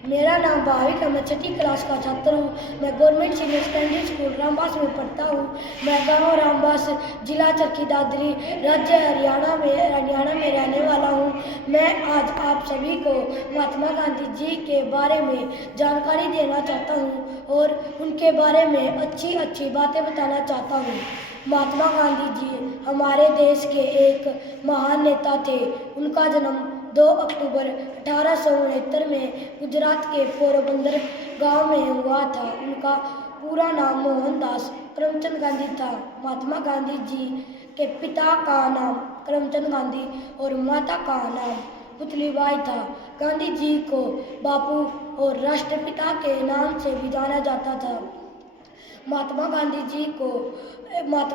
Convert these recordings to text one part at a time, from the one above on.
मेरा नाम भाविक है। मैं छठी क्लास का छात्र हूँ। मैं government senior secondary school Rambas में पढ़ता हूँ। मैं गांव रामबास, जिला चरखी दादरी, राज्य हरियाणा में रहने वाला हूँ। मैं आज आप सभी को महात्मा गांधी जी के बारे में जानकारी देना चाहता हूँ और उनके बारे में अच्छी अच्छी बातें बताना चाहता हूँ। महात्मा गांधी जी हमारे देश के एक महान नेता थे। उनका जन्म 2 अक्टूबर 1869 में गुजरात के पोरबंदर गांव में हुआ था। उनका पूरा नाम मोहनदास करमचंद गांधी था। महात्मा गांधी जी के पिता का नाम करमचंद गांधी और माता का नाम पुतलीबाई था। गांधी जी को बापू और राष्ट्रपिता के नाम से भी जाना जाता था। महात्मा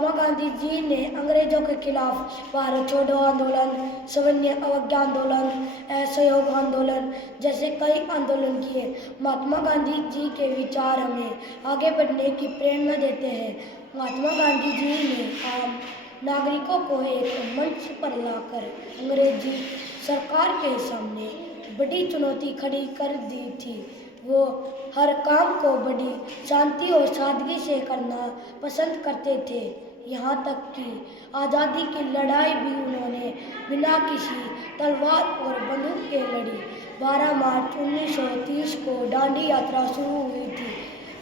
गांधी जी ने अंग्रेजों के खिलाफ भारत छोड़ो आंदोलन, सवर्ण अवज्ञा आंदोलन, असहयोग आंदोलन जैसे कई आंदोलन किए। महात्मा गांधी जी के विचार हमें आगे बढ़ने की प्रेरणा देते हैं। महात्मा गांधी जी ने आम नागरिकों को एक मंच पर लाकर अंग्रेजी सरकार के सामने बड़ी चुनौती खड़ी कर दी थी। वो हर काम को बड़ी शांति और सादगी से करना पसंद करते थे। यहाँ तक कि आज़ादी की लड़ाई भी उन्होंने बिना किसी तलवार और बंदूक के लड़ी। 12 मार्च 1930 को दांडी यात्रा शुरू हुई थी।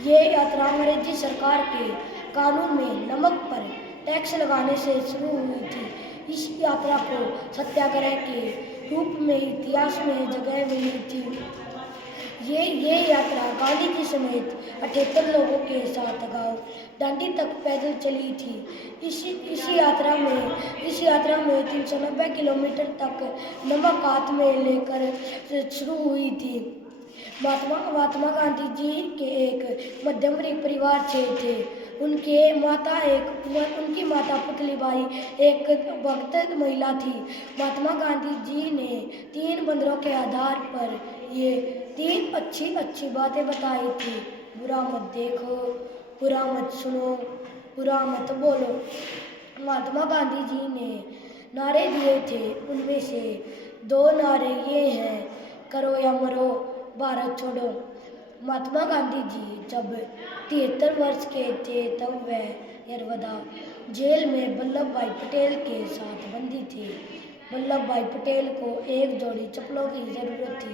ये यात्रा अंग्रेजी सरकार के कानून में नमक पर टैक्स लगाने से शुरू हुई थी। इस यात्रा को सत्याग्रह के रूप में इतिहास में जगह मिली थी। ये यात्रा गांधी जी समेत 78 लोगों के साथ गांव दांडी तक पैदल चली थी। इस यात्रा में 390 किलोमीटर तक नमक हाथ में लेकर शुरू हुई थी। महात्मा गांधी जी के एक मध्यम वर्गीय परिवार से थे। उनकी माता पुतलीबाई एक भक्त महिला थी। महात्मा गांधी जी ने 3 बंदरों के आधार पर ये 3 अच्छी बातें बताई थी। बुरा मत देखो, बुरा मत सुनो, बुरा मत बोलो। महात्मा गांधी जी ने नारे दिए थे। उनमें से 2 नारे ये हैं, करो या मरो, भारत छोड़ो। महात्मा गांधी जी जब 73 वर्ष के थे तब वह यरवदा जेल में वल्लभ भाई पटेल के साथ बंदी थे। वल्लभ भाई पटेल को एक जोड़ी चप्पलों की ज़रूरत थी।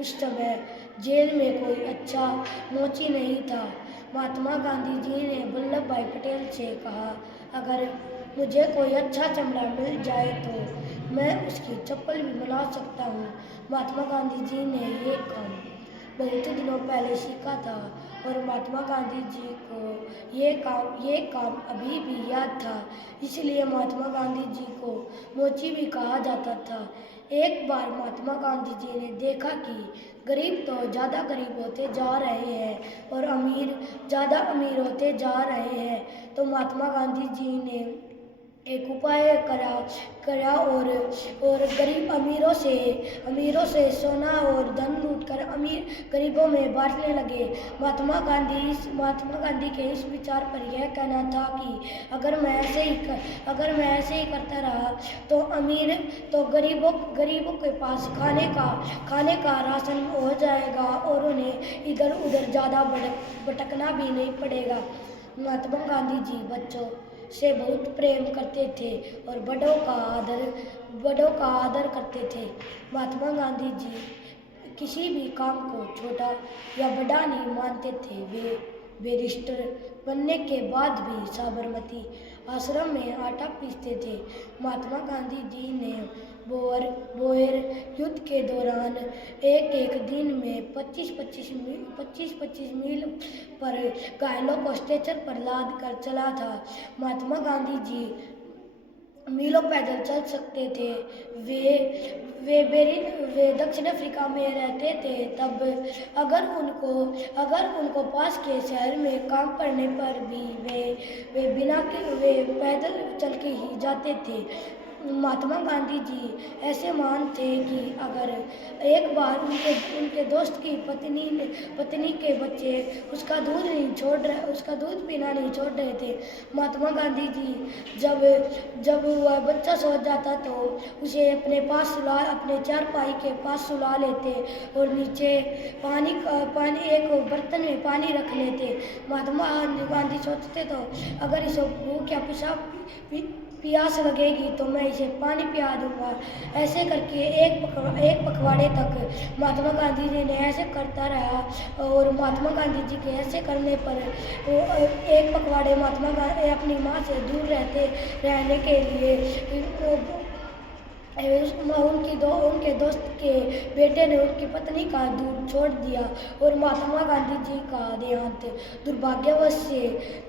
उस समय जेल में कोई अच्छा मोची नहीं था। महात्मा गांधी जी ने वल्लभ भाई पटेल से कहा, अगर मुझे कोई अच्छा चमड़ा मिल जाए तो मैं उसकी चप्पल भी बना सकता हूँ। महात्मा गांधी जी ने ये काम बहुत दिनों पहले सीखा था और महात्मा गांधी जी को ये काम अभी भी याद था। इसलिए महात्मा गांधी जी को मोची भी कहा जाता था। एक बार महात्मा गांधी जी ने देखा कि गरीब तो ज़्यादा गरीब होते जा रहे हैं और अमीर ज़्यादा अमीर होते जा रहे हैं, तो महात्मा गांधी जी ने एक उपाय करा और गरीब अमीरों से सोना और धन लूटकर अमीर गरीबों में बांटने लगे। महात्मा गांधी के इस विचार पर यह कहना था कि अगर मैं ऐसे ही करता रहा तो गरीबों के पास खाने का राशन हो जाएगा और उन्हें इधर उधर ज़्यादा भटकना भी नहीं पड़ेगा। महात्मा गांधी जी बच्चों से बहुत प्रेम करते थे और बड़ों का आदर करते थे। महात्मा गांधी जी किसी भी काम को छोटा या बड़ा नहीं मानते थे। वे बैरिस्टर बनने के बाद भी साबरमती आश्रम में आटा पीसते थे। महात्मा गांधी जी ने बोअर युद्ध के दौरान एक दिन में 25 मील पर घायलों को स्ट्रेचर पर लाद कर चला था। महात्मा गांधी जी मीलों पैदल चल सकते थे। वे दक्षिण अफ्रीका में रहते थे। तब अगर उनको पास के शहर में काम पड़ने पर भी वे पैदल चल के ही जाते थे। महात्मा गांधी जी ऐसे महान थे कि अगर एक बार उनके दोस्त की पत्नी के बच्चे उसका दूध पीना नहीं छोड़ रहे थे। महात्मा गांधी जी जब वह बच्चा सो जाता तो उसे अपने चारपाई के पास सुला लेते और नीचे एक बर्तन में पानी रख लेते। महात्मा गांधी सोचते तो अगर इसे भूख या प्यास लगेगी तो मैं इसे पानी पिला दूंगा। ऐसे करके एक पखवाड़े तक महात्मा गांधी जी ने ऐसे करता रहा और महात्मा गांधी जी के ऐसे करने पर एक पखवाड़े महात्मा गांधी अपनी माँ से दूर रहने के लिए उनके दोस्त के बेटे ने उनकी पत्नी का दूध छोड़ दिया और महात्मा गांधी जी का देहांत दुर्भाग्यवश से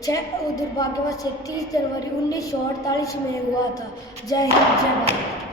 30 जनवरी 1948 में हुआ था। जय हिंद, जय भारत।